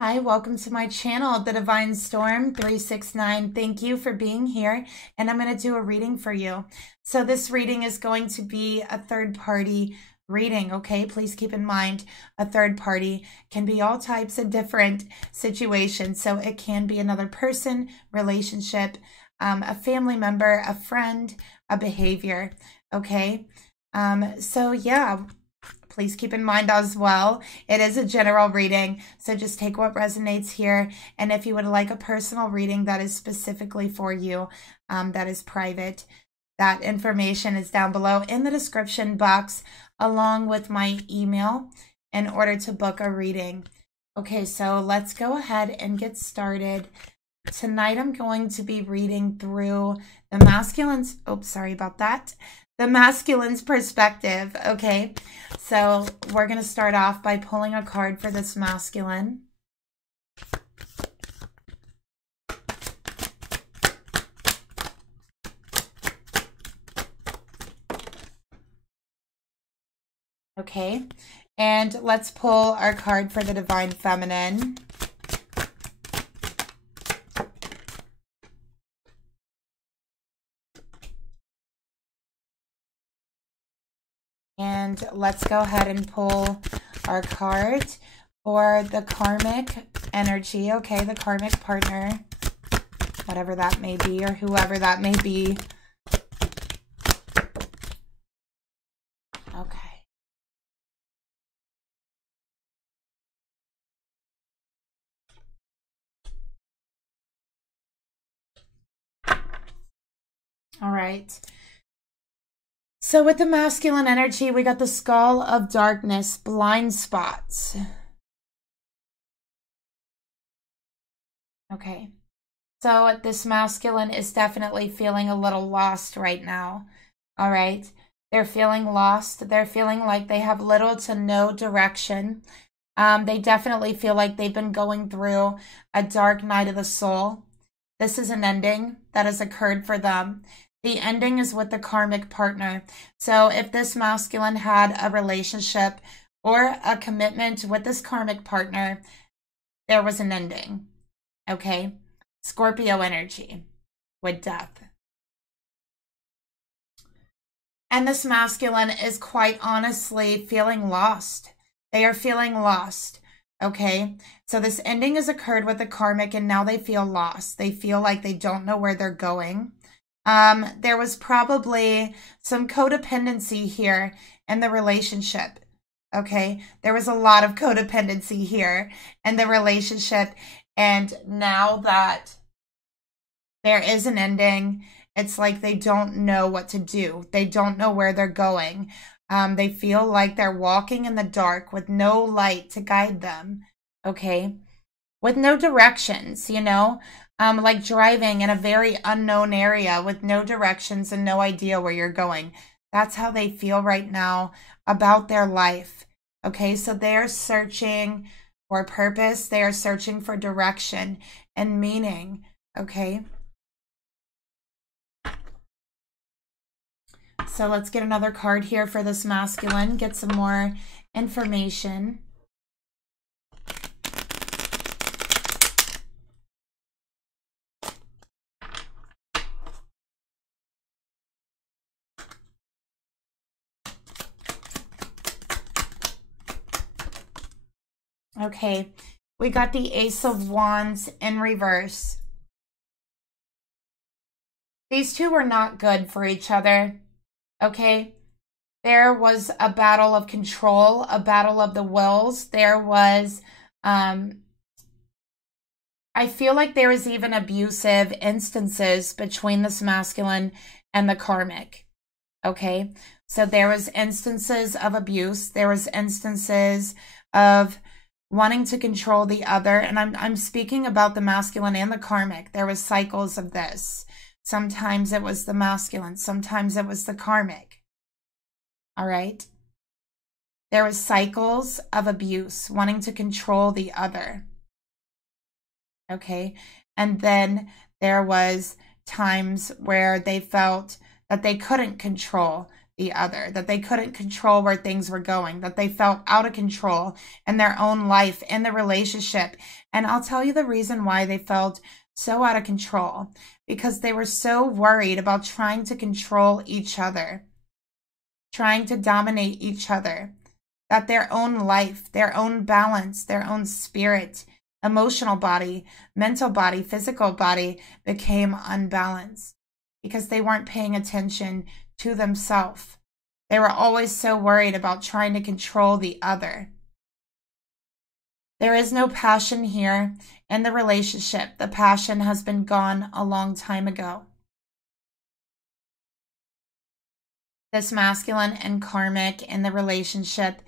Hi, welcome to my channel, The Divine Storm 369. Thank you for being here, and I'm going to do a reading for you. So this reading is going to be a third-party reading, okay? Please keep in mind, a third party can be all types of different situations. So it can be another person, relationship, a family member, a friend, a behavior, okay? So yeah. Please keep in mind as well, it is a general reading, so just take what resonates here. And if you would like a personal reading that is specifically for you, that is private, that information is down below in the description box, along with my email in order to book a reading. Okay, so let's go ahead and get started. Tonight I'm going to be reading through the masculine's, the masculine's perspective, okay? So we're going to start off by pulling a card for this masculine. Okay, and let's pull our card for the Divine Feminine. And let's go ahead and pull our card for the Karmic Energy, okay, the Karmic partner, whatever that may be, or whoever that may be. Okay. All right. So with the masculine energy, we got the Skull of Darkness, blind spots. Okay. So this masculine is definitely feeling a little lost right now. All right. They're feeling lost. They're feeling like they have little to no direction. They definitely feel like they've been going through a dark night of the soul. This is an ending that has occurred for them. The ending is with the karmic partner. So if this masculine had a relationship or a commitment with this karmic partner, there was an ending. Okay? Scorpio energy with death. And this masculine is quite honestly feeling lost. They are feeling lost. Okay? So this ending has occurred with the karmic, and now they feel lost. They feel like they don't know where they're going. There was probably some codependency here in the relationship. Okay. There was a lot of codependency here in the relationship. And now that there is an ending, it's like they don't know what to do. They don't know where they're going. They feel like they're walking in the dark with no light to guide them. Okay. With no directions, you know, like driving in a very unknown area with no directions and no idea where you're going. That's how they feel right now about their life. Okay, so they're searching for purpose. They are searching for direction and meaning. Okay. So let's get another card here for this masculine, get some more information. Okay, we got the Ace of Wands in reverse. These two were not good for each other, okay? There was a battle of control, a battle of the wills. There was, I feel like there was even abusive instances between this masculine and the karmic, okay? So there was instances of abuse. There was instances of wanting to control the other. And I'm speaking about the masculine and the karmic. There was cycles of this. Sometimes it was the masculine. Sometimes it was the karmic. All right. There was cycles of abuse, wanting to control the other. Okay. And then there was times where they felt that they couldn't control the other, that they couldn't control where things were going, that they felt out of control in their own life, in the relationship. And I'll tell you the reason why they felt so out of control, because they were so worried about trying to control each other, trying to dominate each other, that their own life, their own balance, their own spirit, emotional body, mental body, physical body became unbalanced because they weren't paying attention to themselves. They were always so worried about trying to control the other. There is no passion here in the relationship. The passion has been gone a long time ago. This masculine and karmic in the relationship,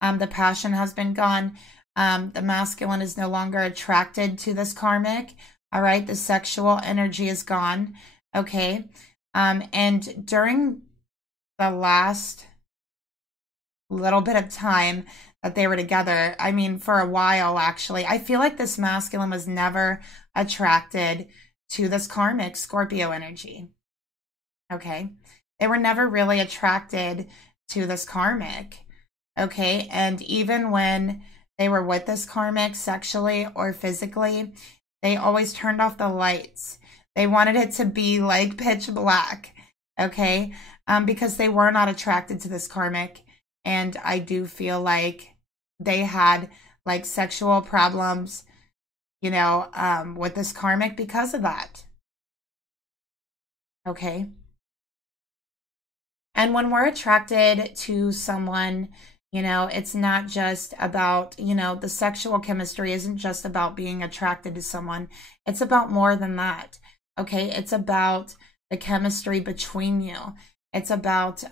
the passion has been gone. The masculine is no longer attracted to this karmic. All right. The sexual energy is gone. Okay. And during the last little bit of time that they were together, I mean, for a while, actually, I feel like this masculine was never attracted to this karmic Scorpio energy. Okay. They were never really attracted to this karmic. Okay. And even when they were with this karmic sexually or physically, they always turned off the lights. They wanted it to be like pitch black. Okay. Because they were not attracted to this karmic. And I do feel like they had like sexual problems, you know, with this karmic because of that. Okay. And when we're attracted to someone, you know, it's not just about, you know, the sexual chemistry isn't just about being attracted to someone. It's about more than that. Okay. It's about the chemistry between you. It's about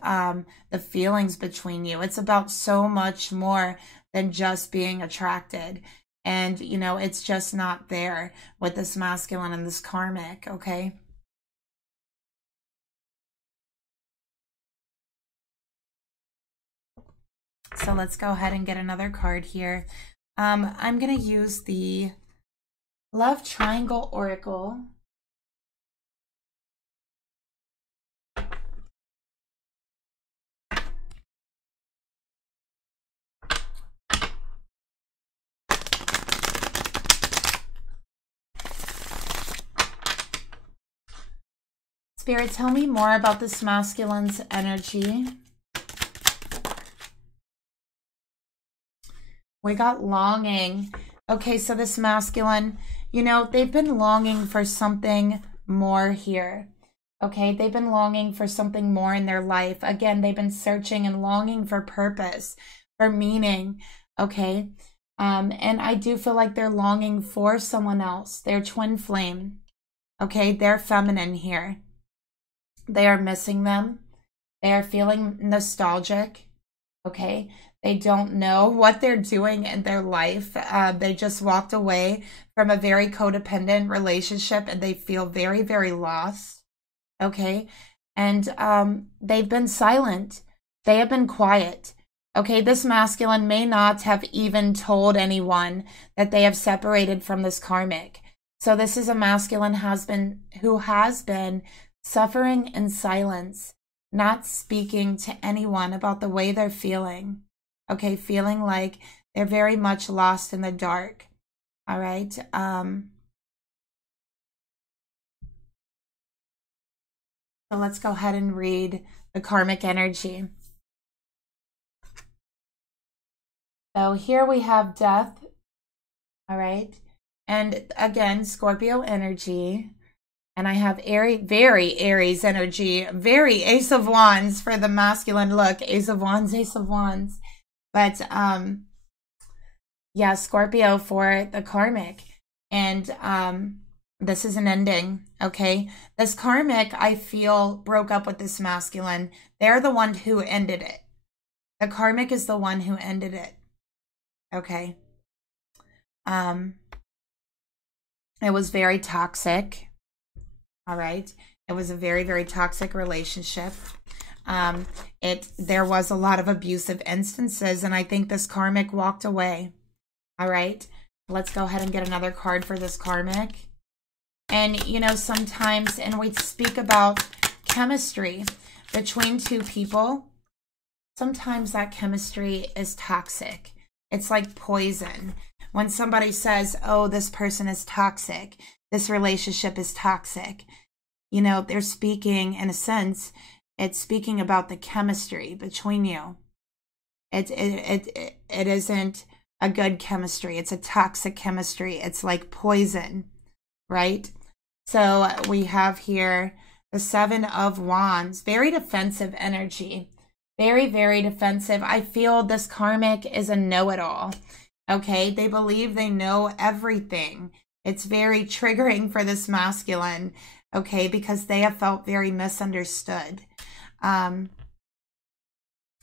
the feelings between you. It's about so much more than just being attracted. And, you know, it's just not there with this masculine and this karmic, okay? So let's go ahead and get another card here. I'm going to use the Love Triangle Oracle. Spirit, tell me more about this masculine's energy. We got longing. Okay, so this masculine, you know, they've been longing for something more here. Okay, they've been longing for something more in their life. Again, they've been searching and longing for purpose, for meaning. Okay, and I do feel like they're longing for someone else, their twin flame. Okay, they're feminine here. They are missing them. They are feeling nostalgic. Okay. They don't know what they're doing in their life. They just walked away from a very codependent relationship and they feel very, very lost. Okay. And they've been silent. They have been quiet. Okay. This masculine may not have even told anyone that they have separated from this karmic. So this is a masculine who has been suffering in silence, not speaking to anyone about the way they're feeling. Okay, feeling like they're very much lost in the dark. All right. So let's go ahead and read the karmic energy. So here we have death. All right. And again, Scorpio energy. And I have very Aries energy, very Ace of Wands for the masculine look. Ace of Wands, Ace of Wands. But yeah, Scorpio for the karmic. And this is an ending, okay? This karmic, I feel, broke up with this masculine. They're the one who ended it. The karmic is the one who ended it, okay? It was very toxic. All right. It was a very toxic relationship. There was a lot of abusive instances, and I think this karmic walked away. All right. Let's go ahead and get another card for this karmic. And, you know, sometimes, and we speak about chemistry. between two people, sometimes that chemistry is toxic. It's like poison. When somebody says, oh, this person is toxic, this relationship is toxic, you know, they're speaking, in a sense, it's speaking about the chemistry between you. It isn't a good chemistry. It's a toxic chemistry. It's like poison, right? So we have here the Seven of Wands, very defensive energy, very, very defensive. I feel this karmic is a know-it-all, okay? They believe they know everything. It's very triggering for this masculine, okay, because they have felt very misunderstood.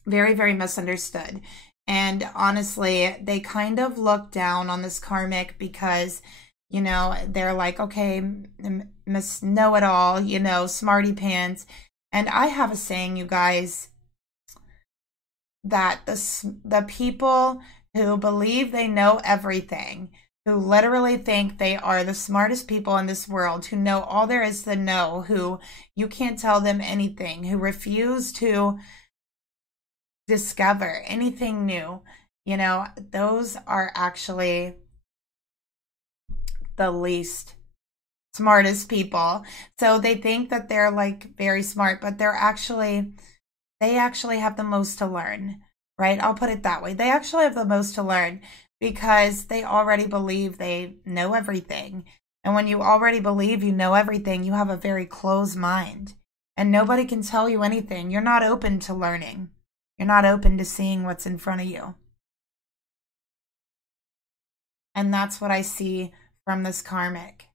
Very, very misunderstood. And honestly, they kind of look down on this karmic because, you know, they're like, okay, Miss Know-It-All, you know, smarty pants. And I have a saying, you guys, that the people who believe they know everything, who literally think they are the smartest people in this world, who know all there is to know, who you can't tell them anything, who refuse to discover anything new, you know, those are actually the least smartest people. So they think that they're like very smart, but they actually have the most to learn, right? I'll put it that way. They actually have the most to learn because they already believe they know everything. And when you already believe you know everything, you have a very closed mind and nobody can tell you anything. You're not open to learning. You're not open to seeing what's in front of you. And that's what I see from this karmic.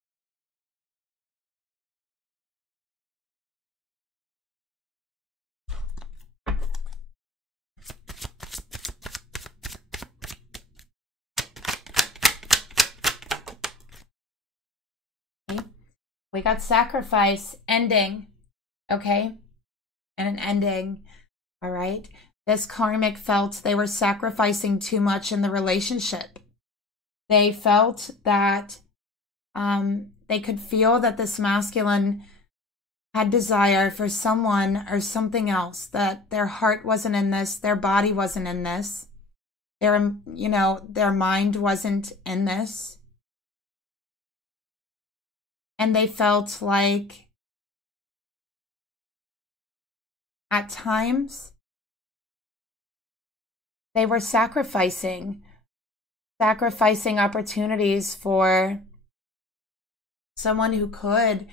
Okay. We got sacrifice, ending, okay? And an ending, all right? This karmic felt they were sacrificing too much in the relationship. They felt that they could feel that this masculine had desire for someone or something else, that their heart wasn't in this, their body wasn't in this, their, you know, their mind wasn't in this. And they felt like at times they were sacrificing opportunities for someone who could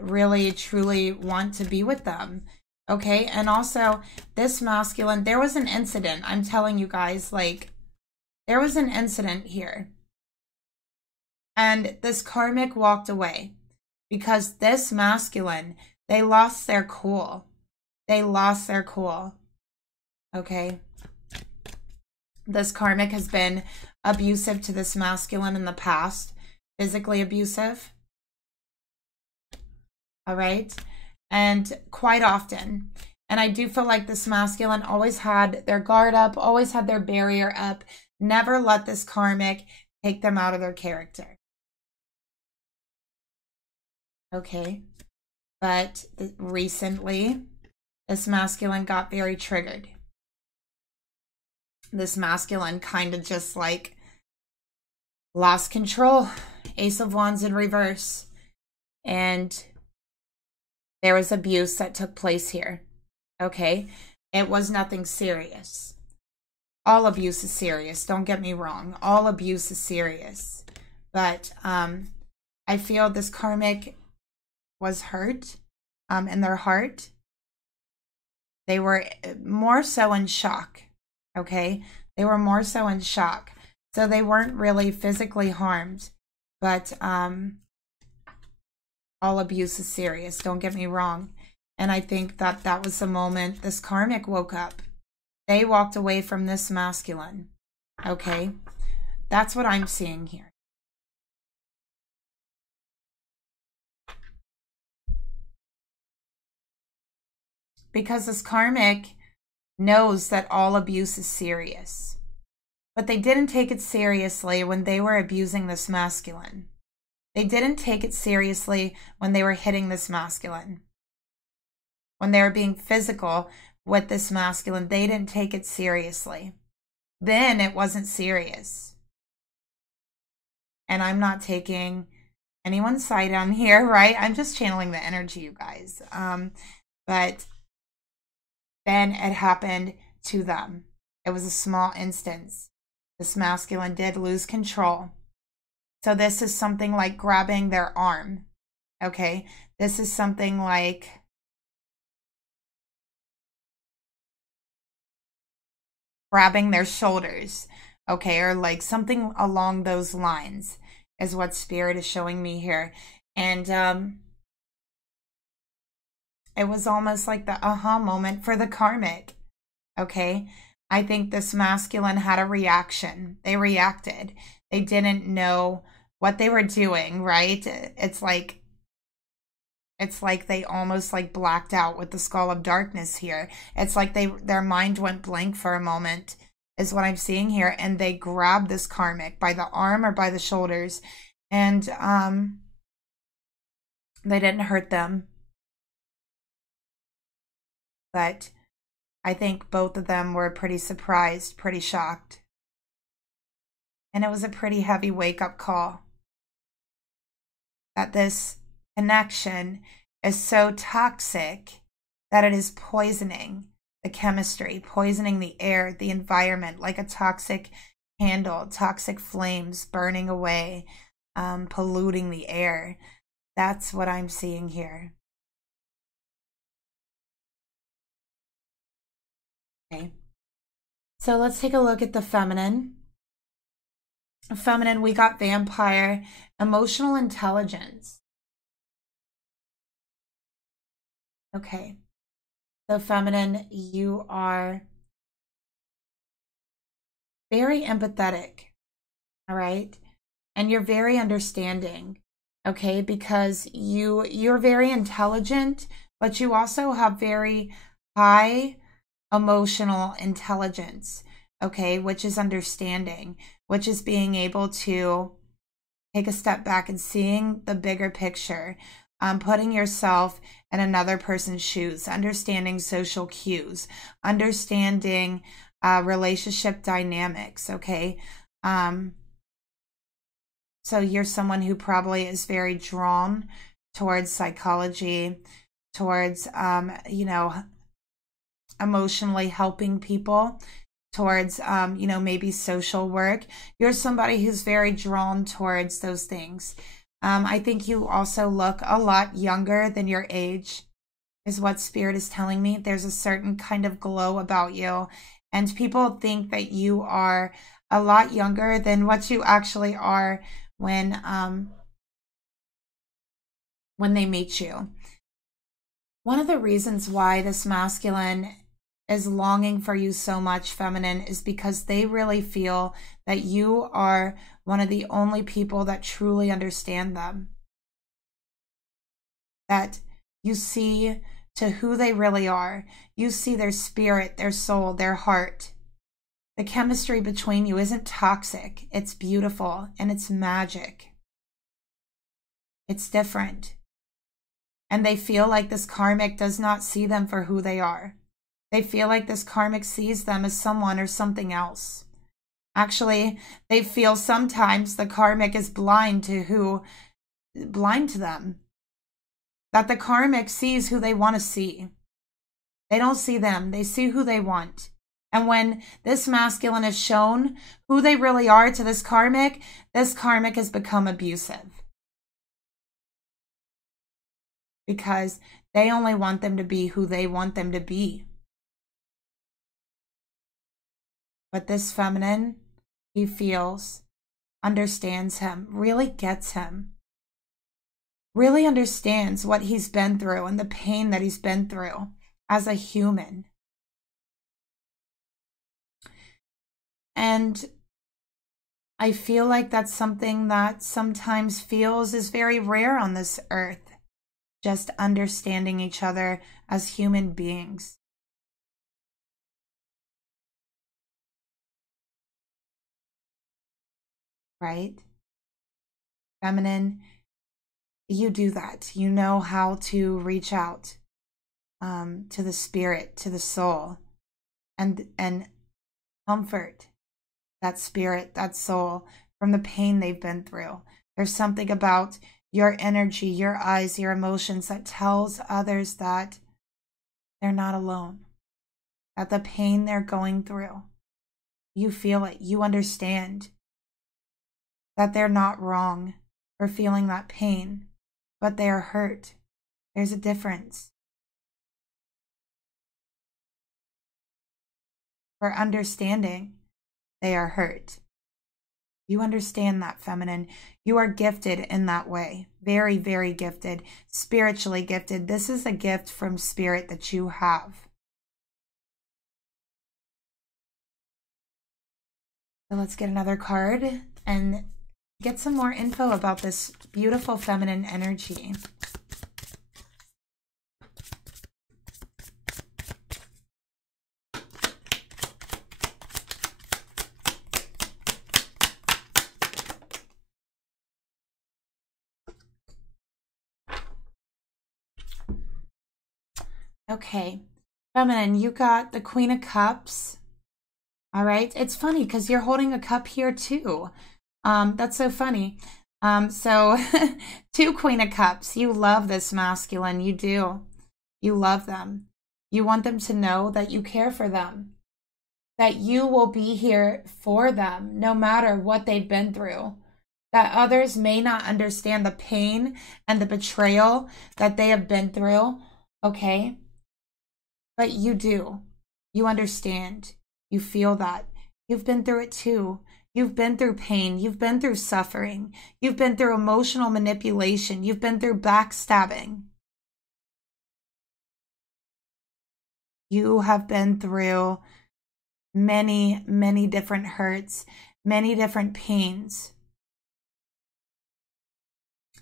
really, truly want to be with them. Okay. And also this masculine, there was an incident. I'm telling you guys, like, there was an incident here. And this karmic walked away because this masculine, they lost their cool. They lost their cool. Okay. This karmic has been abusive to this masculine in the past, physically abusive. All right. And quite often. And I do feel like this masculine always had their guard up, always had their barrier up, never let this karmic take them out of their character. Okay. But recently, this masculine got very triggered. This masculine kind of just like lost control. Ace of Wands in reverse. And there was abuse that took place here. Okay. It was nothing serious. All abuse is serious. Don't get me wrong. All abuse is serious. But I feel this karmic was hurt in their heart. They were more so in shock. Okay. They were more so in shock. So they weren't really physically harmed, but all abuse is serious. Don't get me wrong. And I think that that was the moment this karmic woke up. They walked away from this masculine. Okay. That's what I'm seeing here. Because this karmic knows that all abuse is serious. But they didn't take it seriously when they were abusing this masculine. They didn't take it seriously when they were hitting this masculine. when they were being physical with this masculine, they didn't take it seriously. Then it wasn't serious. And I'm not taking anyone's side on here, right? I'm just channeling the energy, you guys. But then it happened to them. It was a small instance. This masculine did lose control. So this is something like grabbing their arm, okay? This is something like grabbing their shoulders, okay? Or like something along those lines is what Spirit is showing me here. And it was almost like the aha moment for the karmic, okay? I think this masculine had a reaction. They reacted. They didn't know what they were doing, right? It's like they almost like blacked out with the skull of darkness here. It's like their mind went blank for a moment, is what I'm seeing here. And they grabbed this karmic by the arm or by the shoulders. And they didn't hurt them. But I think both of them were pretty surprised, pretty shocked. And it was a pretty heavy wake-up call that this connection is so toxic that it is poisoning the chemistry, poisoning the air, the environment, like a toxic candle, toxic flames burning away, polluting the air. That's what I'm seeing here. Okay. So let's take a look at the feminine. Feminine, we got vampire, emotional intelligence. Okay. So feminine, you are very empathetic, all right? And you're very understanding, okay? Because you're very intelligent, but you also have very high emotional intelligence, okay? Which is understanding, which is being able to take a step back and seeing the bigger picture, putting yourself in another person's shoes, understanding social cues, understanding relationship dynamics, okay? So you're someone who probably is very drawn towards psychology, towards, you know, emotionally helping people, towards, you know, maybe social work. You're somebody who's very drawn towards those things. I think you also look a lot younger than your age, is what Spirit is telling me. There's a certain kind of glow about you, and people think that you are a lot younger than what you actually are when they meet you. One of the reasons why this masculine is longing for you so much, feminine, is because they really feel that you are one of the only people that truly understand them. That you see to who they really are. You see their spirit, their soul, their heart. The chemistry between you isn't toxic. It's beautiful and it's magic. It's different. And they feel like this karmic does not see them for who they are. They feel like this karmic sees them as someone or something else. Actually, they feel sometimes the karmic is blind to them. That the karmic sees who they want to see. They don't see them. They see who they want. And when this masculine is shown who they really are to this karmic has become abusive. Because they only want them to be who they want them to be. But this feminine, he feels, understands him, really gets him, really understands what he's been through and the pain that he's been through as a human. And I feel like that's something that sometimes feels is very rare on this earth, just understanding each other as human beings. Right? Feminine, you do that. You know how to reach out. to the spirit, to the soul, and comfort that spirit, that soul from the pain they've been through. There's something about your energy, your eyes, your emotions that tells others that they're not alone, that the pain they're going through, you feel it, you understand that they're not wrong for feeling that pain, but they are hurt. There's a difference. For understanding, they are hurt. You understand that, feminine. You are gifted in that way. Very, very gifted. Spiritually gifted. This is a gift from spirit that you have. So let's get another card and get some more info about this beautiful feminine energy. Okay, feminine, you got the Queen of Cups. All right, it's funny because you're holding a cup here too. That's so funny. So two Queen of Cups. You love this masculine. You do. You love them. You want them to know that you care for them, that you will be here for them no matter what they've been through, that others may not understand the pain and the betrayal that they have been through, okay? But you do. You understand. You feel that. You've been through it too. You've been through pain. You've been through suffering. You've been through emotional manipulation. You've been through backstabbing. You have been through many, many different hurts, many different pains.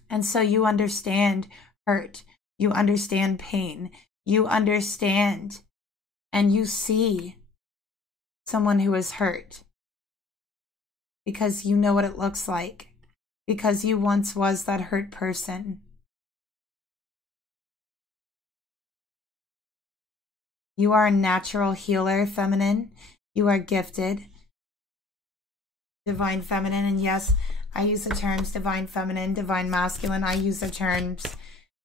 And so you understand hurt. You understand pain. You understand and you see someone who is hurt because you know what it looks like, because you once was that hurt person. You are a natural healer, feminine. You are gifted. Divine feminine. And yes, I use the terms divine feminine, divine masculine. I use the terms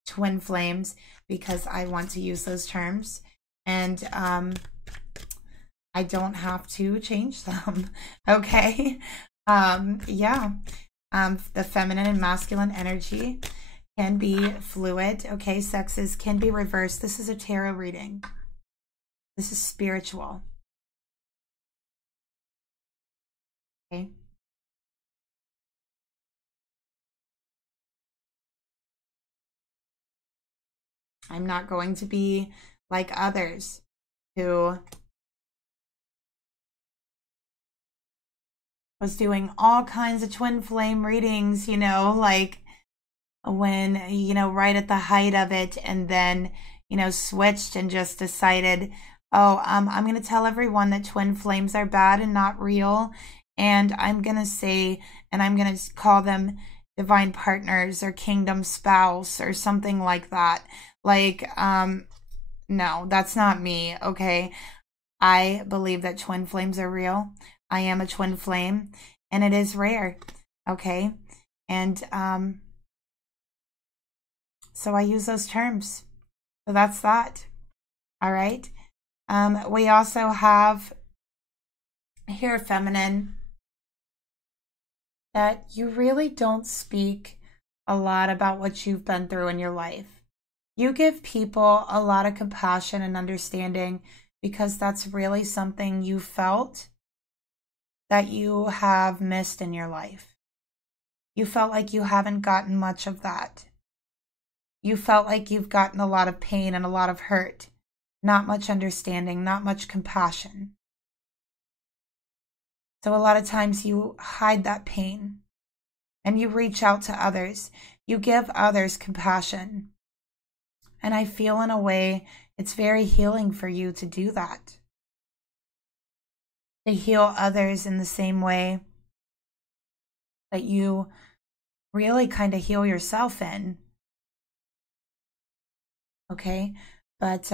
twin flames because I want to use those terms. And I don't have to change them. Okay. Yeah. The feminine and masculine energy can be fluid. Okay. Sexes can be reversed. This is a tarot reading. This is spiritual. Okay. I'm not going to be like others who was doing all kinds of twin flame readings, you know, like when, you know, right at the height of it, and then, you know, switched and just decided, oh, I'm going to tell everyone that twin flames are bad and not real. And I'm going to say, and I'm going to call them divine partners or kingdom spouse or something like that. Like, no, that's not me. Okay. I believe that twin flames are real. I am a twin flame and it is rare. Okay. And, so I use those terms. So that's that. All right. We also have here, feminine, that you really don't speak a lot about what you've been through in your life. You give people a lot of compassion and understanding because that's really something you felt that you have missed in your life. You felt like you haven't gotten much of that. You felt like you've gotten a lot of pain and a lot of hurt, not much understanding, not much compassion. So a lot of times you hide that pain and you reach out to others. You give others compassion. And I feel in a way it's very healing for you to do that. To heal others in the same way that you really kind of heal yourself in. Okay? But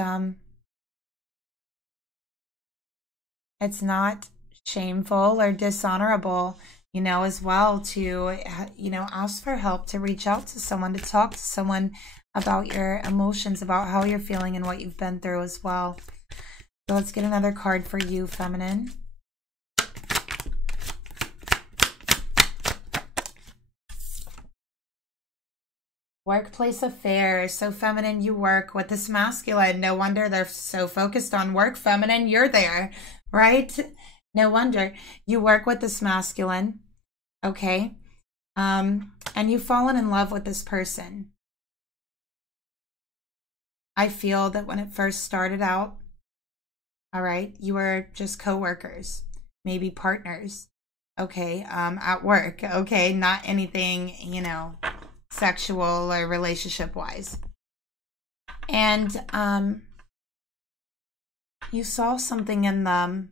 it's not shameful or dishonorable, you know, as well to, you know, ask for help, to reach out to someone, to talk to someone about your emotions, about how you're feeling and what you've been through as well. So let's get another card for you, feminine. Workplace affairs. So feminine, you work with this masculine. No wonder they're so focused on work. Feminine, you're there, right? No wonder. You work with this masculine, okay? And you've fallen in love with this person. I feel that when it first started out, all right, you were just co-workers, maybe partners, okay, at work, okay? Not anything, you know, sexual or relationship wise. And you saw something in them,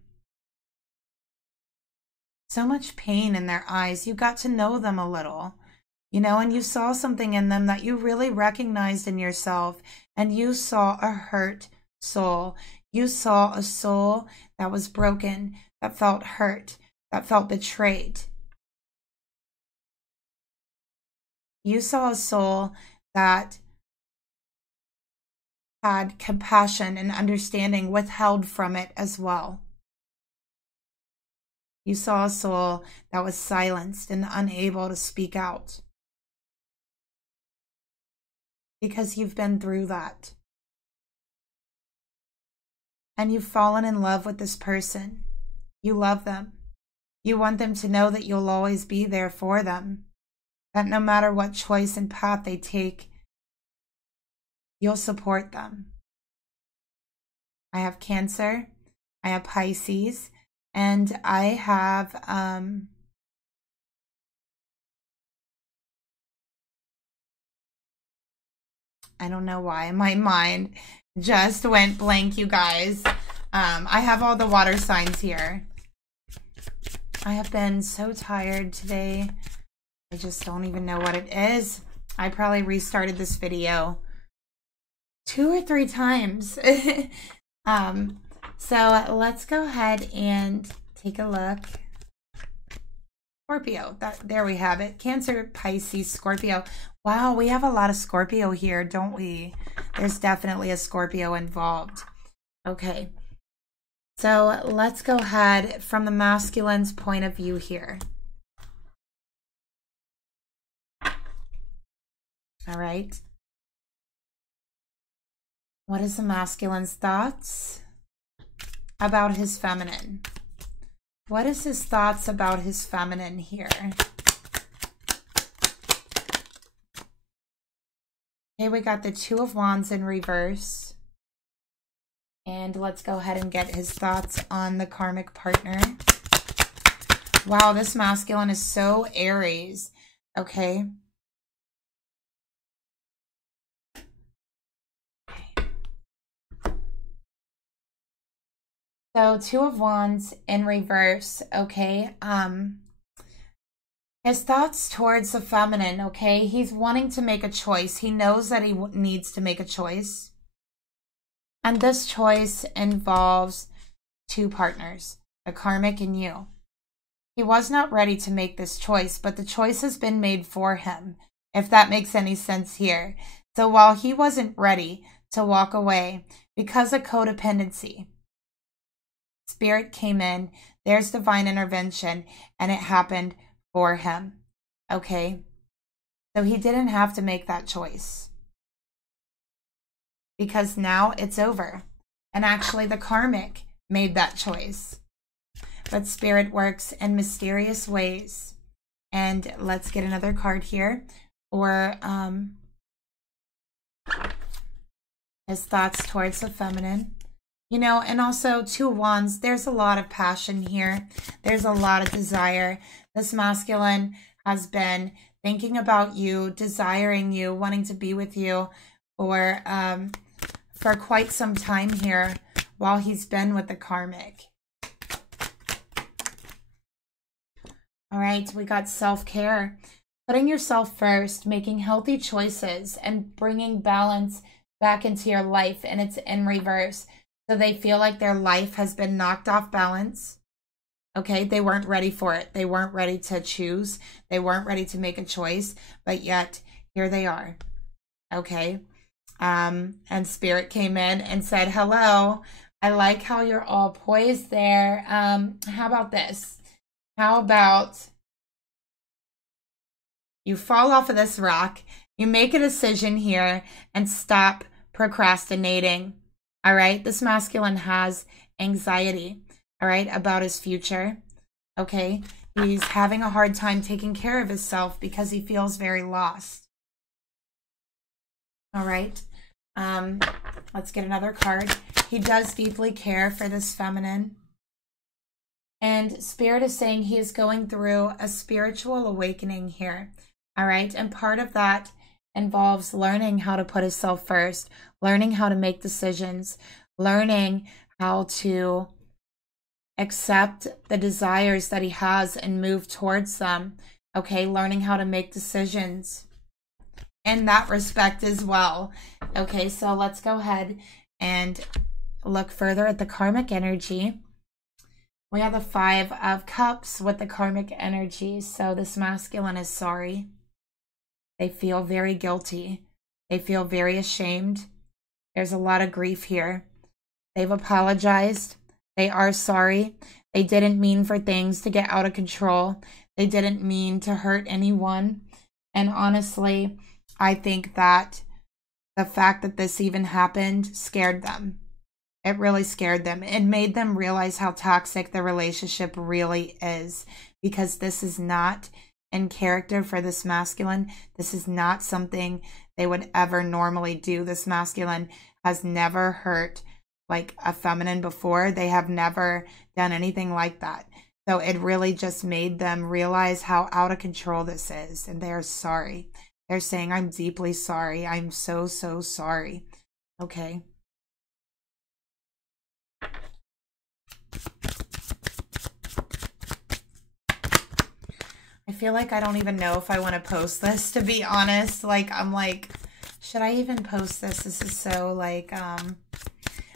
so much pain in their eyes. You got to know them a little, you know, and you saw something in them that you really recognized in yourself, and you saw a hurt soul. You saw a soul that was broken, that felt hurt, that felt betrayed. You saw a soul that had compassion and understanding withheld from it as well. You saw a soul that was silenced and unable to speak out. Because you've been through that. And you've fallen in love with this person. You love them. You want them to know that you'll always be there for them. That no matter what choice and path they take, you'll support them. I have Cancer, I have Pisces, and I have I don't know why my mind just went blank, you guys. I have all the water signs here. I have been so tired today. I just don't even know what it is. I probably restarted this video 2 or 3 times. So let's go ahead and take a look. Scorpio, there we have it. Cancer, Pisces, Scorpio. Wow, we have a lot of Scorpio here, don't we? There's definitely a Scorpio involved. Okay, so let's go ahead from the masculine's point of view here. All right. What is the masculine's thoughts about his feminine? What is his thoughts about his feminine here? Okay, we got the 2 of Wands in reverse. And let's go ahead and get his thoughts on the karmic partner. Wow, this masculine is so Aries. Okay. So 2 of Wands in reverse, okay? His thoughts towards the feminine, okay? He's wanting to make a choice. He knows that he needs to make a choice. And this choice involves 2 partners, the karmic and you. He was not ready to make this choice, but the choice has been made for him, if that makes any sense here. So while he wasn't ready to walk away because of codependency, Spirit came in, there's divine intervention, and it happened for him, okay? So he didn't have to make that choice because now it's over. And actually the karmic made that choice. But Spirit works in mysterious ways. And let's get another card here. Or his thoughts towards the feminine. You know, and also 2 Wands, there's a lot of passion here. There's a lot of desire. This masculine has been thinking about you, desiring you, wanting to be with you for quite some time here while he's been with the karmic. All right, we got self-care. Putting yourself first, making healthy choices, and bringing balance back into your life, and it's in reverse. So they feel like their life has been knocked off balance. Okay, they weren't ready for it. They weren't ready to choose. They weren't ready to make a choice, but yet here they are. Okay. And Spirit came in and said, hello, I like how you're all poised there. How about this? How about you fall off of this rock, you make a decision here, and stop procrastinating. All right. This masculine has anxiety, all right, about his future. Okay. He's having a hard time taking care of himself because he feels very lost. All right. Let's get another card. He does deeply care for this feminine. And Spirit is saying he is going through a spiritual awakening here. All right. And part of that involves learning how to put himself first, learning how to make decisions, learning how to accept the desires that he has and move towards them. Okay. Learning how to make decisions in that respect as well. Okay. So let's go ahead and look further at the karmic energy. We have the 5 of Cups with the karmic energy. So this masculine is sorry. They feel very guilty. They feel very ashamed. There's a lot of grief here. They've apologized. They are sorry. They didn't mean for things to get out of control. They didn't mean to hurt anyone. And honestly, I think that the fact that this even happened scared them. It really scared them. It made them realize how toxic the relationship really is, because this is not in character for this masculine. This is not something they would ever normally do. This masculine has never hurt like a feminine before. They have never done anything like that. So it really just made them realize how out of control this is. And they're sorry. They're saying, I'm deeply sorry. I'm so, so sorry. Okay. I feel like I don't even know if I want to post this, to be honest. Like, I'm like, should I even post this? This is so like,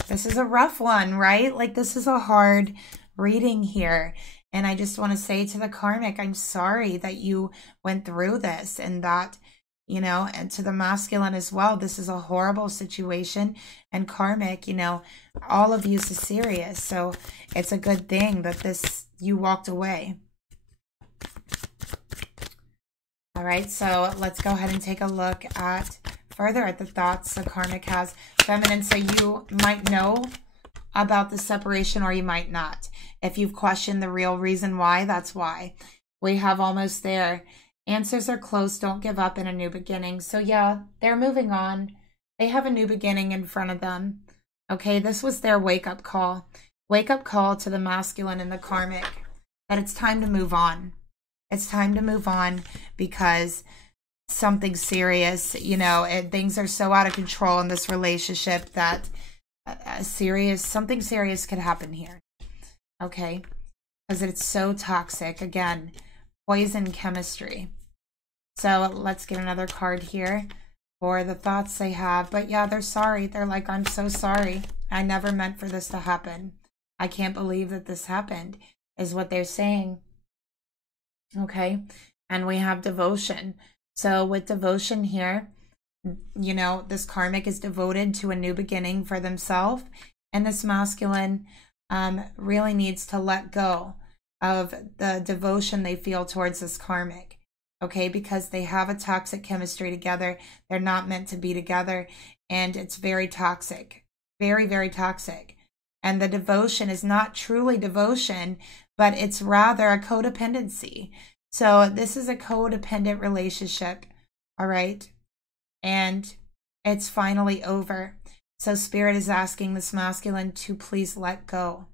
this is a rough one, right? Like, this is a hard reading here. And I just want to say to the karmic, I'm sorry that you went through this, and that, you know, and to the masculine as well, this is a horrible situation. And karmic, you know, all of you is serious. So it's a good thing that you walked away. All right, so let's go ahead and take a look at further at the thoughts the karmic has. Feminine, so you might know about the separation or you might not. If you've questioned the real reason why, that's why. We have almost there. Answers are close. Don't give up in a new beginning. So yeah, they're moving on. They have a new beginning in front of them. Okay, this was their wake-up call. Wake-up call to the masculine and the karmic that it's time to move on. It's time to move on because something serious, you know, things are so out of control in this relationship that something serious could happen here. Okay, because it's so toxic. Again, poison chemistry. So let's get another card here for the thoughts they have. But yeah, they're sorry. They're like, I'm so sorry. I never meant for this to happen. I can't believe that this happened, is what they're saying. Okay, and we have devotion. So with devotion here, you know, this karmic is devoted to a new beginning for themselves, and this masculine really needs to let go of the devotion they feel towards this karmic. Okay, because they have a toxic chemistry together. They're not meant to be together, and it's very toxic. Very, very toxic. And the devotion is not truly devotion, but it's rather a codependency. So this is a codependent relationship, all right? And it's finally over. So Spirit is asking this masculine to please let go.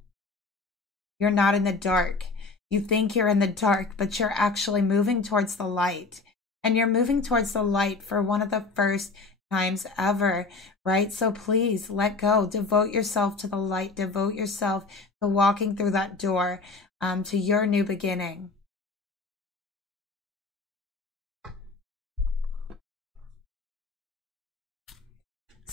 You're not in the dark. You think you're in the dark, but you're actually moving towards the light. And you're moving towards the light for one of the first times ever, right? So please let go. Devote yourself to the light. Devote yourself to walking through that door to your new beginning.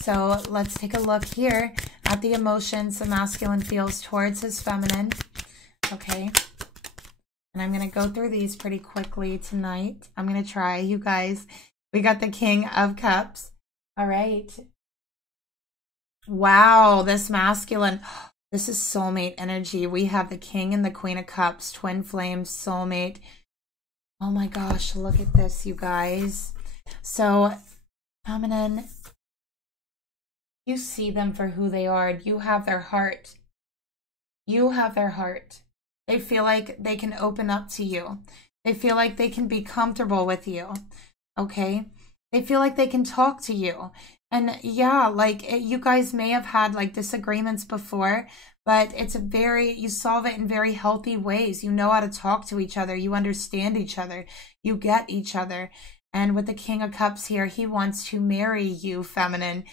So let's take a look here at the emotions the masculine feels towards his feminine. Okay. And I'm going to go through these pretty quickly tonight. I'm going to try, you guys. We got the King of Cups. All right. Wow, this masculine, this is soulmate energy. We have the King and the Queen of Cups, twin flames, soulmate. Oh my gosh, look at this, you guys. So, feminine, you see them for who they are. You have their heart. You have their heart. They feel like they can open up to you. They feel like they can be comfortable with you. Okay? They feel like they can talk to you. And yeah, like you guys may have had like disagreements before, but it's you solve it in very healthy ways. You know how to talk to each other. You understand each other. You get each other. And with the King of Cups here, he wants to marry you, feminine.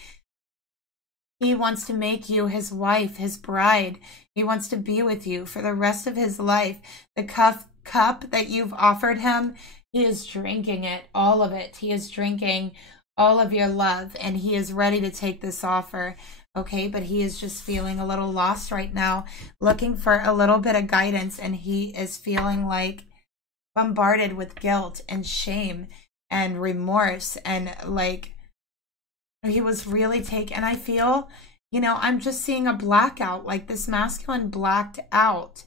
He wants to make you his wife, his bride. He wants to be with you for the rest of his life. The cup that you've offered him, he is drinking it, all of it. He is drinking all of your love, and he is ready to take this offer. Okay, but he is just feeling a little lost right now, looking for a little bit of guidance, and he is feeling like bombarded with guilt and shame and remorse, and like he was really taken. I feel, you know, I'm just seeing a blackout, like this masculine blacked out.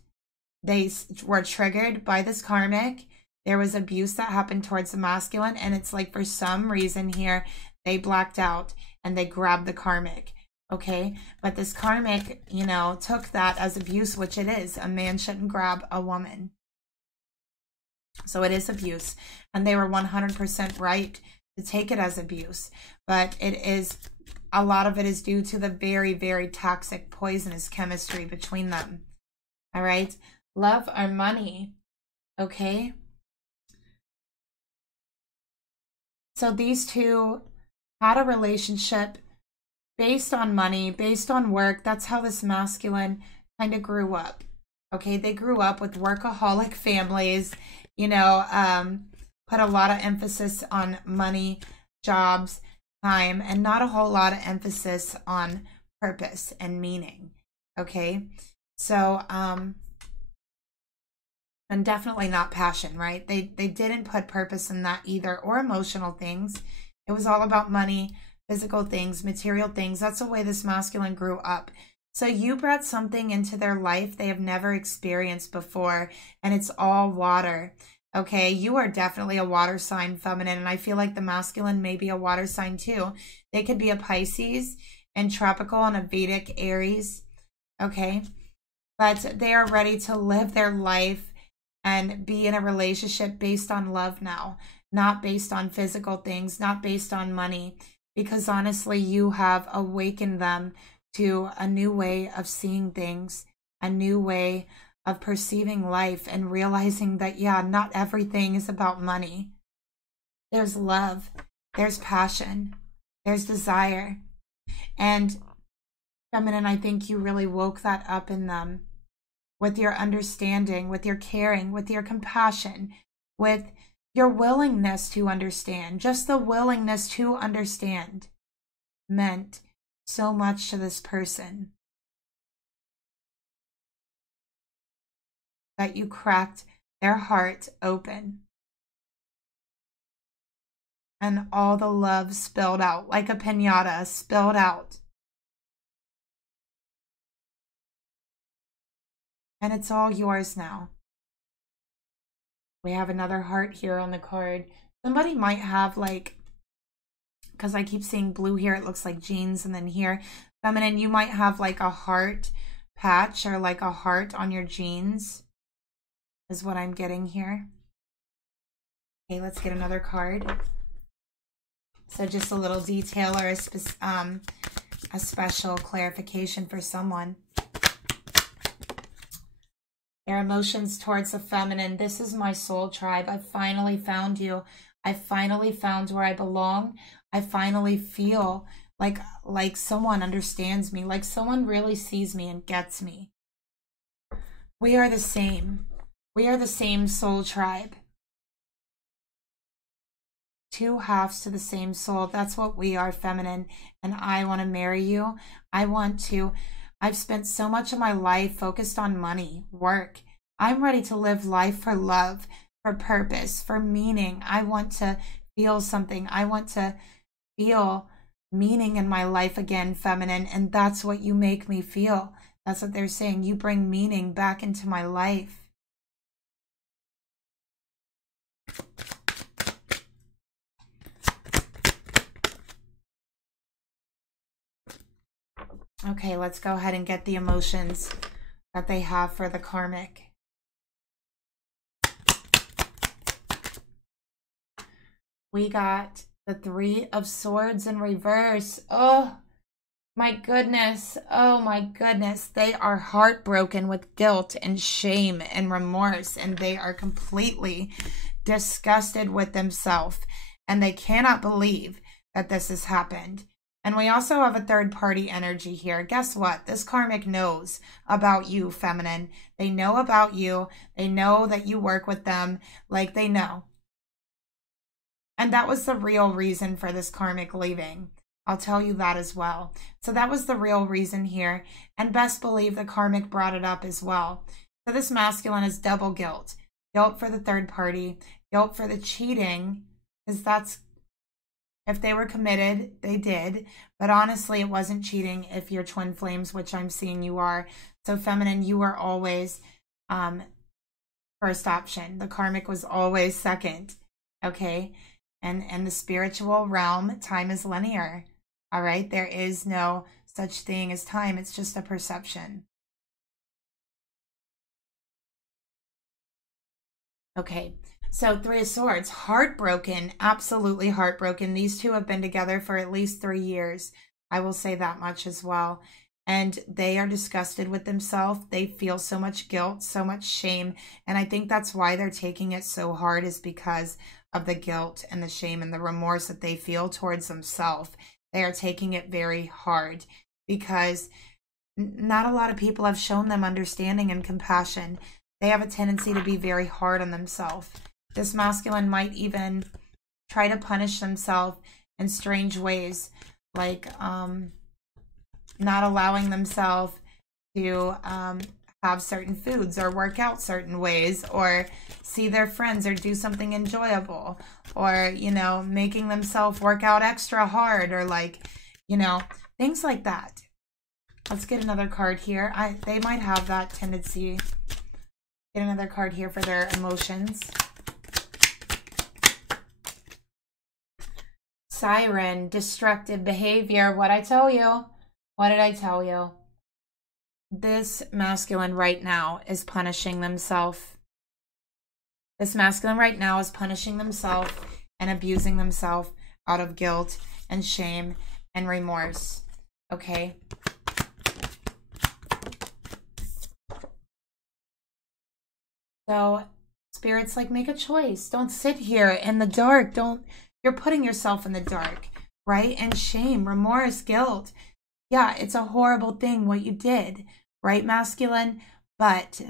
They were triggered by this karmic. There was abuse that happened towards the masculine, and it's like for some reason here, they blacked out and they grabbed the karmic. Okay, but this karmic, you know, took that as abuse, which it is. A man shouldn't grab a woman. So it is abuse, and they were 100% right to take it as abuse, but it is, a lot of it is due to the very, very toxic, poisonous chemistry between them. All right, love or money. Okay, so these two had a relationship based on money, based on work. That's how this masculine kind of grew up. Okay, they grew up with workaholic families, you know, put a lot of emphasis on money, jobs, time, and not a whole lot of emphasis on purpose and meaning. Okay, so and definitely not passion, right? They didn't put purpose in that either, or emotional things. It was all about money, physical things, material things. That's the way this masculine grew up. So you brought something into their life they have never experienced before, and it's all water. Okay, you are definitely a water sign, feminine, and I feel like the masculine may be a water sign too. They could be a Pisces and tropical and a Vedic Aries. Okay, but they are ready to live their life and be in a relationship based on love now, not based on physical things, not based on money, because honestly, you have awakened them to a new way of seeing things, a new way of perceiving life, and realizing that, yeah, not everything is about money. There's love, there's passion, there's desire. And feminine, I think you really woke that up in them with your understanding, with your caring, with your compassion, with your willingness to understand. Just the willingness to understand meant so much to this person, that you cracked their heart open and all the love spilled out like a piñata, spilled out. And it's all yours now. We have another heart here on the card. Somebody might have, like, because I keep seeing blue here, it looks like jeans, and then here, feminine, you might have like a heart patch or like a heart on your jeans, is what I'm getting here. Okay, let's get another card. So just a little detail or a special clarification for someone. Their emotions towards the feminine. This is my soul tribe. I finally found you. I finally found where I belong. I finally feel like someone understands me, like someone really sees me and gets me. We are the same. We are the same soul tribe. two halves to the same soul. That's what we are, feminine. And I want to marry you. I've spent so much of my life focused on money, work. I'm ready to live life for love, for purpose, for meaning. I want to feel something. I want to feel meaning in my life again, feminine. And that's what you make me feel. That's what they're saying. You bring meaning back into my life. Okay, let's go ahead and get the emotions that they have for the karmic. We got the Three of Swords in reverse. Oh my goodness. Oh my goodness. They are heartbroken with guilt and shame and remorse, and they are completely disgusted with themselves, and they cannot believe that this has happened. And we also have a third party energy here. Guess what? This karmic knows about you, feminine. They know about you. They know that you work with them. Like, they know. And that was the real reason for this karmic leaving. I'll tell you that as well. So that was the real reason here. And best believe the karmic brought it up as well. So this masculine is double guilt. Guilt for the third party. Guilt for the cheating. Because that's, if they were committed, they did. But honestly, it wasn't cheating if you're twin flames, which I'm seeing you are. So feminine, you were always first option. The karmic was always second. Okay? And the spiritual realm, time is linear. All right? There is no such thing as time. It's just a perception. Okay. So Three of Swords, heartbroken, absolutely heartbroken. These two have been together for at least 3 years. I will say that much as well. And they are disgusted with themselves. They feel so much guilt, so much shame. And I think that's why they're taking it so hard, is because of the guilt and the shame and the remorse that they feel towards themselves. They are taking it very hard because not a lot of people have shown them understanding and compassion. They have a tendency to be very hard on themselves. This masculine might even try to punish themselves in strange ways, like not allowing themselves to have certain foods or work out certain ways or see their friends or do something enjoyable, or, you know, making themselves work out extra hard, or like, you know, things like that. Let's get another card here. They might have that tendency. Get another card here for their emotions. Siren, destructive behavior. What'd I tell you? What did I tell you? This masculine right now is punishing themselves. This masculine right now is punishing themselves and abusing themselves out of guilt and shame and remorse. Okay? So, spirits, like, make a choice. Don't sit here in the dark. You're putting yourself in the dark, right? And shame, remorse, guilt. Yeah, it's a horrible thing what you did, right, masculine? But,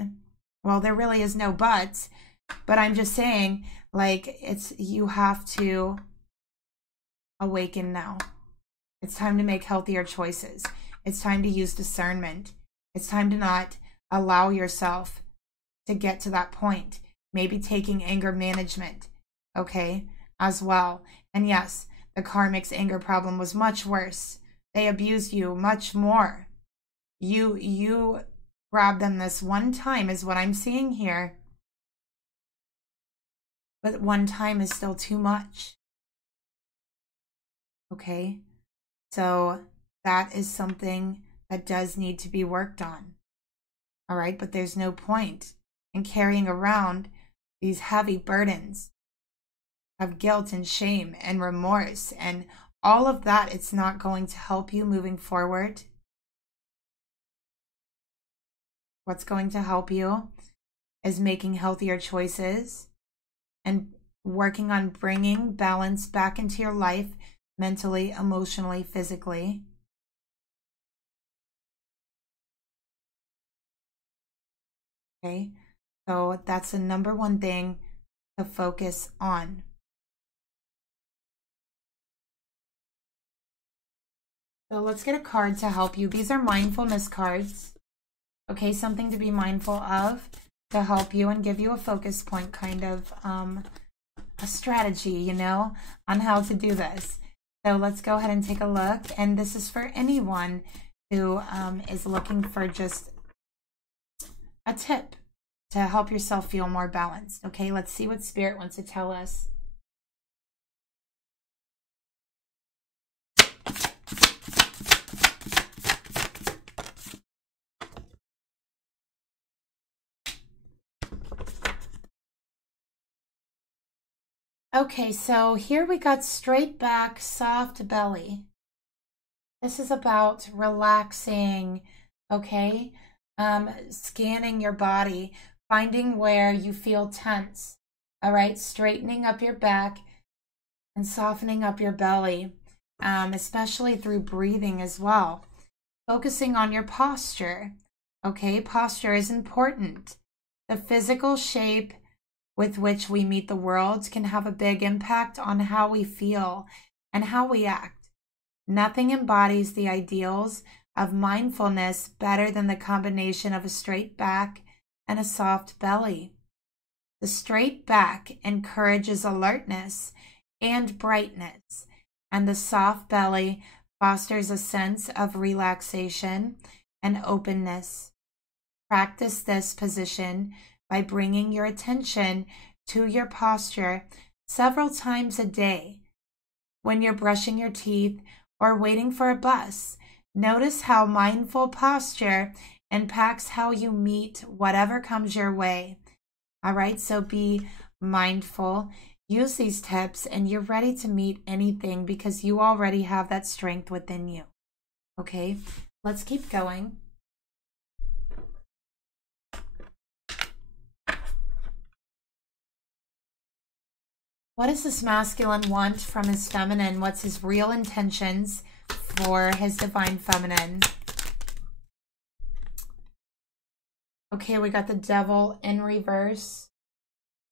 well, there really is no buts. But I'm just saying, like, you have to awaken now. It's time to make healthier choices. It's time to use discernment. It's time to not allow yourself to get to that point. Maybe taking anger management, okay, as well. And yes, the karmic's anger problem was much worse. They abused you much more. You grabbed them this one time is what I'm seeing here. But one time is still too much. Okay? So that is something that does need to be worked on. All right? But there's no point in carrying around these heavy burdens of guilt and shame and remorse and all of that. It's not going to help you moving forward. What's going to help you is making healthier choices and working on bringing balance back into your life, mentally, emotionally, physically. Okay, so that's the number one thing to focus on. So let's get a card to help you. These are mindfulness cards. Okay, something to be mindful of to help you and give you a focus point, kind of a strategy, you know, on how to do this. So let's go ahead and take a look. And this is for anyone who is looking for just a tip to help yourself feel more balanced. Okay, let's see what Spirit wants to tell us. Okay, so here we got straight back, soft belly. This is about relaxing, okay? Scanning your body, finding where you feel tense, all right? Straightening up your back and softening up your belly, especially through breathing as well. Focusing on your posture, okay? Posture is important. The physical shape with which we meet the world can have a big impact on how we feel and how we act. Nothing embodies the ideals of mindfulness better than the combination of a straight back and a soft belly. The straight back encourages alertness and brightness, and the soft belly fosters a sense of relaxation and openness. Practice this position by bringing your attention to your posture several times a day. When you're brushing your teeth or waiting for a bus, notice how mindful posture impacts how you meet whatever comes your way. All right, so be mindful. Use these tips and you're ready to meet anything because you already have that strength within you. Okay, let's keep going. What does this masculine want from his feminine? What's his real intentions for his divine feminine? Okay, we got the Devil in reverse.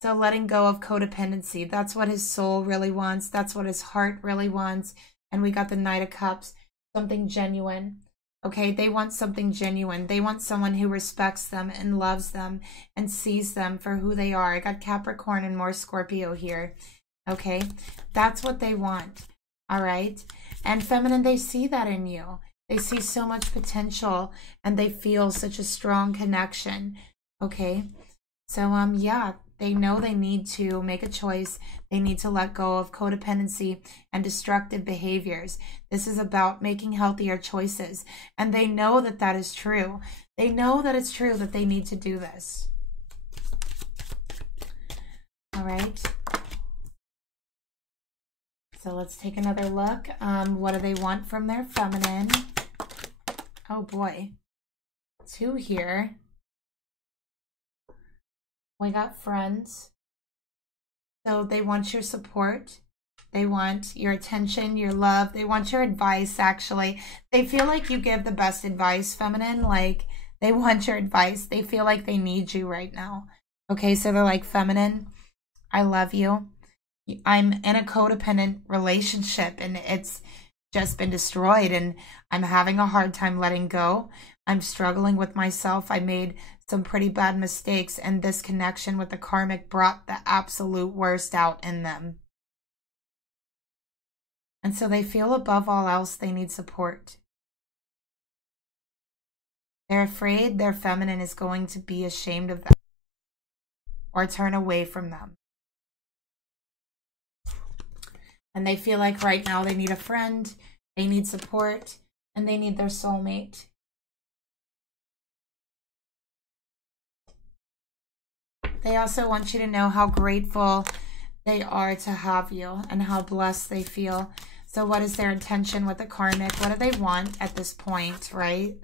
So letting go of codependency. That's what his soul really wants. That's what his heart really wants. And we got the Knight of Cups, something genuine. Okay, they want something genuine. They want someone who respects them and loves them and sees them for who they are. I got Capricorn and more Scorpio here. Okay, that's what they want. All right. And feminine, they see that in you. They see so much potential and they feel such a strong connection. Okay. So, yeah, they know they need to make a choice. They need to let go of codependency and destructive behaviors. This is about making healthier choices. And they know that that is true. They know that it's true that they need to do this. All right. So let's take another look. What do they want from their feminine? Oh boy. 2 here. We got Friends. So they want your support. They want your attention, your love. They want your advice, actually. They feel like you give the best advice, feminine. Like, they want your advice. They feel like they need you right now. Okay, so they're like, feminine, I love you. I'm in a codependent relationship and it's just been destroyed and I'm having a hard time letting go. I'm struggling with myself. I made some pretty bad mistakes and this connection with the karmic brought the absolute worst out in them. And so they feel above all else they need support. They're afraid their feminine is going to be ashamed of them or turn away from them. And they feel like right now they need a friend, they need support, and they need their soulmate. They also want you to know how grateful they are to have you and how blessed they feel. So what is their intention with the karmic? What do they want at this point, right?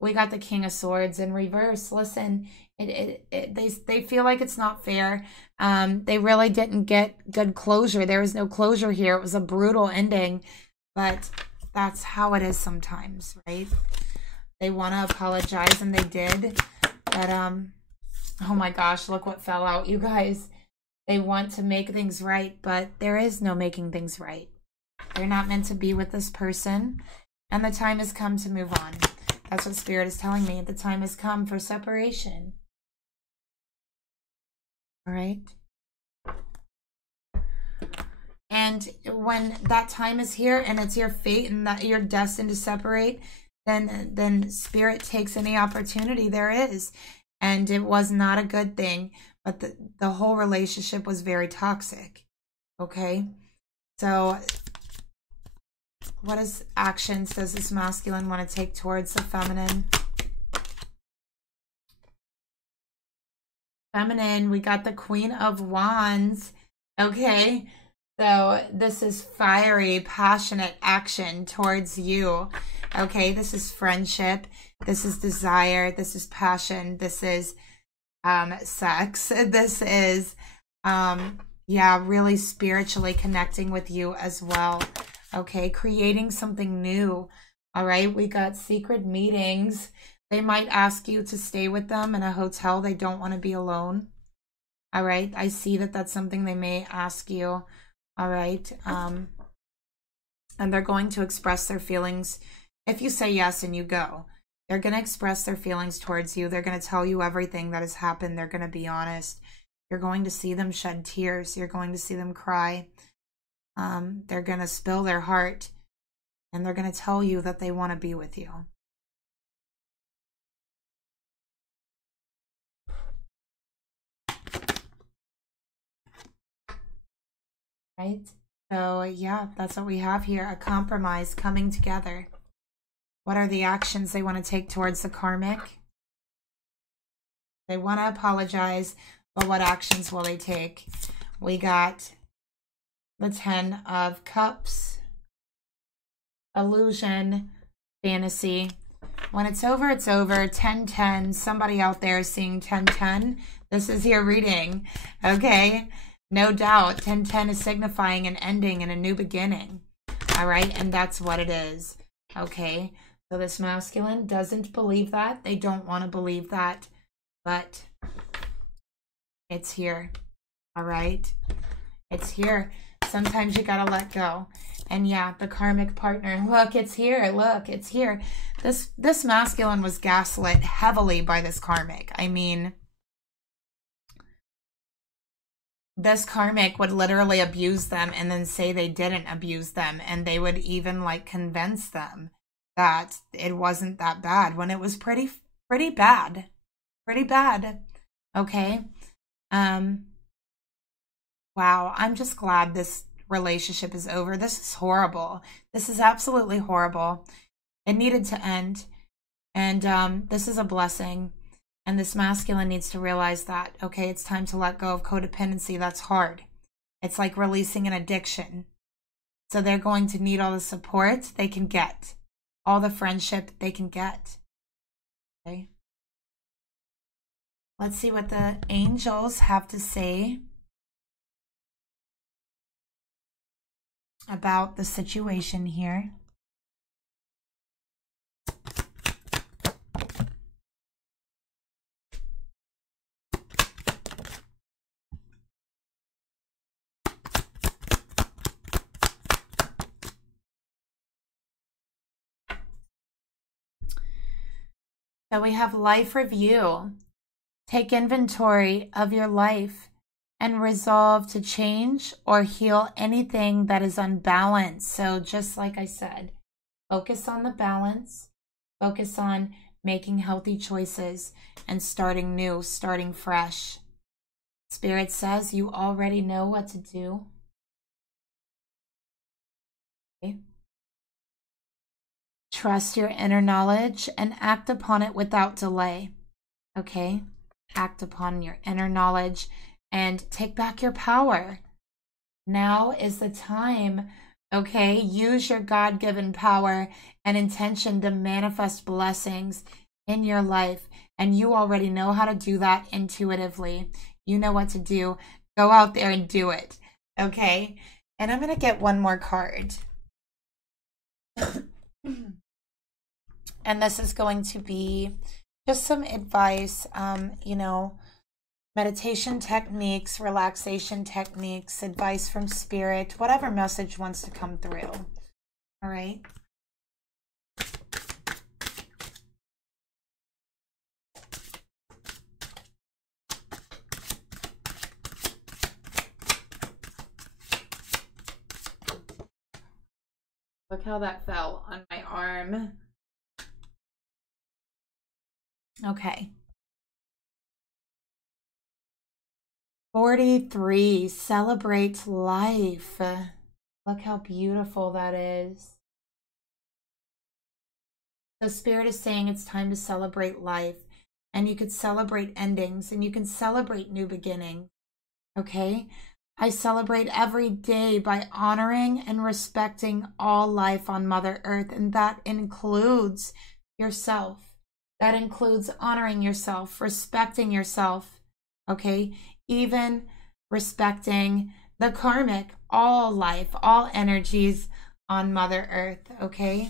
We got the King of Swords in reverse. Listen, they feel like it's not fair. They really didn't get good closure. There was no closure here. It was a brutal ending, but that's how it is sometimes, right? They want to apologize, and they did. But, oh my gosh, look what fell out, you guys. They want to make things right, but there is no making things right. They're not meant to be with this person. And the time has come to move on. That's what Spirit is telling me. The time has come for separation. All right. And when that time is here and it's your fate and that you're destined to separate, then Spirit takes any opportunity there is. And it was not a good thing, but the whole relationship was very toxic. Okay? So what actions does this masculine want to take towards the feminine? Feminine, we got the Queen of Wands. Okay? So this is fiery, passionate action towards you. Okay, this is friendship. This is desire. This is passion. This is sex. This is, yeah, really spiritually connecting with you as well. Okay, creating something new. All right, we got secret meetings. They might ask you to stay with them in a hotel. They don't want to be alone. All right, I see that that's something they may ask you. All right. And they're going to express their feelings. If you say yes and you go, they're going to express their feelings towards you. They're going to tell you everything that has happened. They're going to be honest. You're going to see them shed tears. You're going to see them cry. They're going to spill their heart. And they're going to tell you that they want to be with you. Right? So yeah, that's what we have here. A compromise coming together. What are the actions they want to take towards the karmic? They want to apologize, but what actions will they take? We got the 10 of Cups, illusion, fantasy. When it's over, it's over. 10-10. Somebody out there is seeing 10-10. This is your reading. Okay? No doubt, 10-10 is signifying an ending and a new beginning. All right? And that's what it is. Okay? So this masculine doesn't believe that. They don't want to believe that. But it's here. All right? It's here. Sometimes you got to let go. And yeah, the karmic partner. Look, it's here. Look, it's here. This masculine was gaslit heavily by this karmic. I mean, this karmic would literally abuse them and then say they didn't abuse them. And they would even like convince them that it wasn't that bad when it was pretty bad. Pretty bad. Okay. Wow. I'm just glad this relationship is over. This is horrible. This is absolutely horrible. It needed to end. And this is a blessing. And this masculine needs to realize that, okay, it's time to let go of codependency. That's hard. It's like releasing an addiction. So they're going to need all the support they can get, all the friendship they can get. Okay. Let's see what the angels have to say about the situation here. So we have life review. Take inventory of your life and resolve to change or heal anything that is unbalanced. So just like I said, focus on the balance, focus on making healthy choices and starting new, starting fresh. Spirit says you already know what to do. Okay. Trust your inner knowledge and act upon it without delay. Okay? Act upon your inner knowledge and take back your power. Now is the time. Okay? Use your God-given power and intention to manifest blessings in your life. And you already know how to do that intuitively. You know what to do. Go out there and do it. Okay? And I'm going to get one more card. And this is going to be just some advice, you know, meditation techniques, relaxation techniques, advice from spirit, whatever message wants to come through. All right. Look how that fell on my arm. Okay. 43, celebrate life. Look how beautiful that is. The Spirit is saying it's time to celebrate life. And you could celebrate endings, and you can celebrate new beginnings. Okay? I celebrate every day by honoring and respecting all life on Mother Earth, and that includes yourself. That includes honoring yourself, respecting yourself, okay? Even respecting the karmic, all life, all energies on Mother Earth, okay?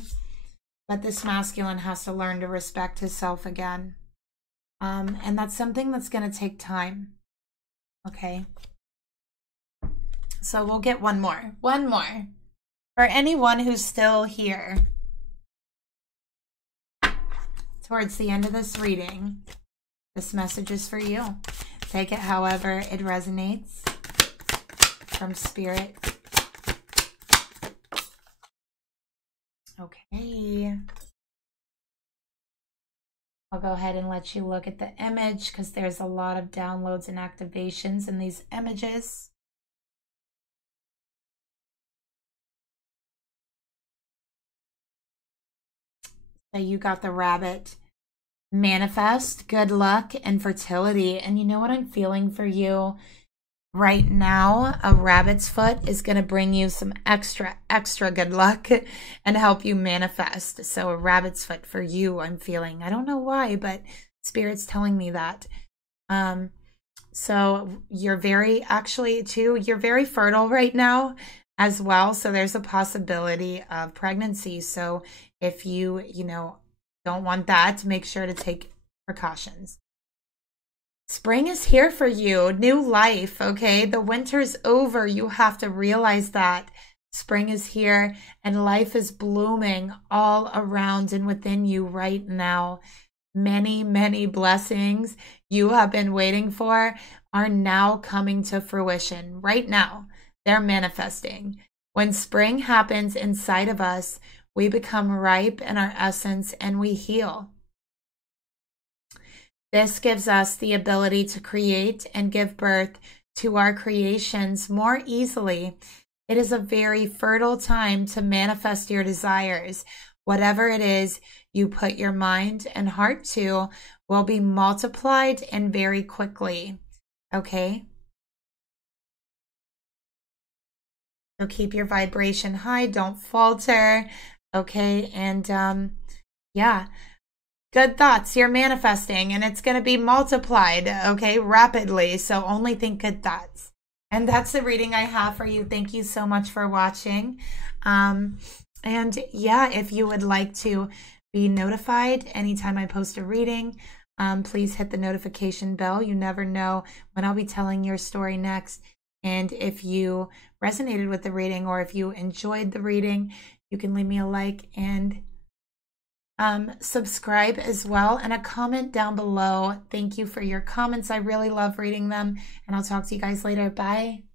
But this masculine has to learn to respect himself again. And that's something that's going to take time, okay? So we'll get one more. For anyone who's still here towards the end of this reading, this message is for you. Take it however it resonates from Spirit. Okay. I'll go ahead and let you look at the image because there's a lot of downloads and activations in these images. So you got the rabbit. Manifest, good luck, and fertility. And you know what I'm feeling for you right now? A rabbit's foot is going to bring you some extra good luck and help you manifest. So a rabbit's foot for you, I'm feeling. I don't know why, but Spirit's telling me that. So you're very, actually too, you're very fertile right now as well. So there's a possibility of pregnancy. So if you don't want that, make sure to take precautions. Spring is here for you. New life, okay? The winter's over. You have to realize that. Spring is here and life is blooming all around and within you right now. Many, many blessings you have been waiting for are now coming to fruition. Right now, they're manifesting. When spring happens inside of us, we become ripe in our essence and we heal. This gives us the ability to create and give birth to our creations more easily. It is a very fertile time to manifest your desires. Whatever it is you put your mind and heart to will be multiplied and very quickly. Okay? So keep your vibration high. Don't falter. Okay? And yeah. Good thoughts. You're manifesting and it's going to be multiplied, okay, rapidly. So only think good thoughts. And that's the reading I have for you. Thank you so much for watching. And yeah, if you would like to be notified anytime I post a reading, please hit the notification bell. You never know when I'll be telling your story next. And if you resonated with the reading or if you enjoyed the reading, you can leave me a like and subscribe as well and a comment down below. Thank you for your comments. I really love reading them and I'll talk to you guys later. Bye.